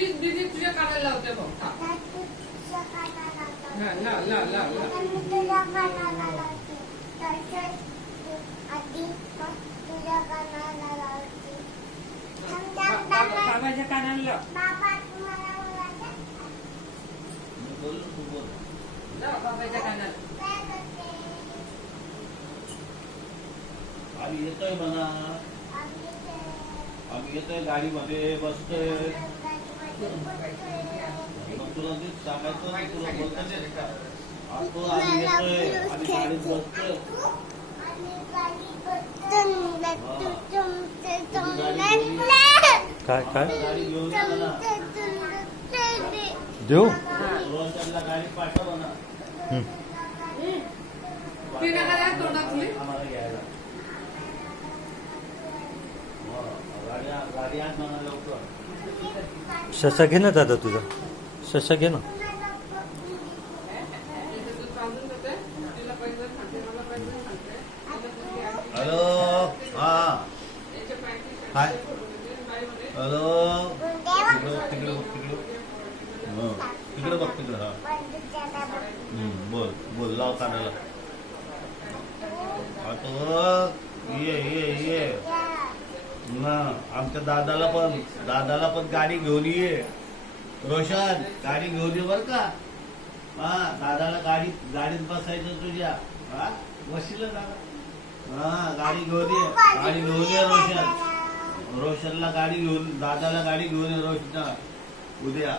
दीदी तुझ्या कानाला लावते बघ. बाबाच्या कानाला लाव. बाबाच्या कानाला. आम्ही येतोय म्हणा. आम्ही येतोय गाडीमध्ये बसतोय. मग तुला ते सांगायचं ना, तुला बोलता येत का? असतो आम्ही येतोय, आम्ही गाडीत बसतोय. काय काय गाडी घेऊन ये म्हणा. देऊ रोहनला गाडी पाठव ना. आम्हाला घ्यायला गाडी आज म्हणा लवकर. शसा घे ना दादा तुझा. शसा घे ना. हॅलो. हा काय. हॅलो. तिकडे बघ तिकडे. तिकडे बघ तिकडे. हा बोल बोल लाव कानाला. आता ये ये ये ना. आमच्या दादाला पण गाडी घेऊन ये. रोशन गाडी घेऊन ये बर का. हा दादाला गाडीत बसायचं तुझ्या. हा बसशील दादा. हा गाडी घेऊन ये रोशन. रोशनला गाडी घेऊन दादाला गाडी घेऊन ये रोशन उद्या.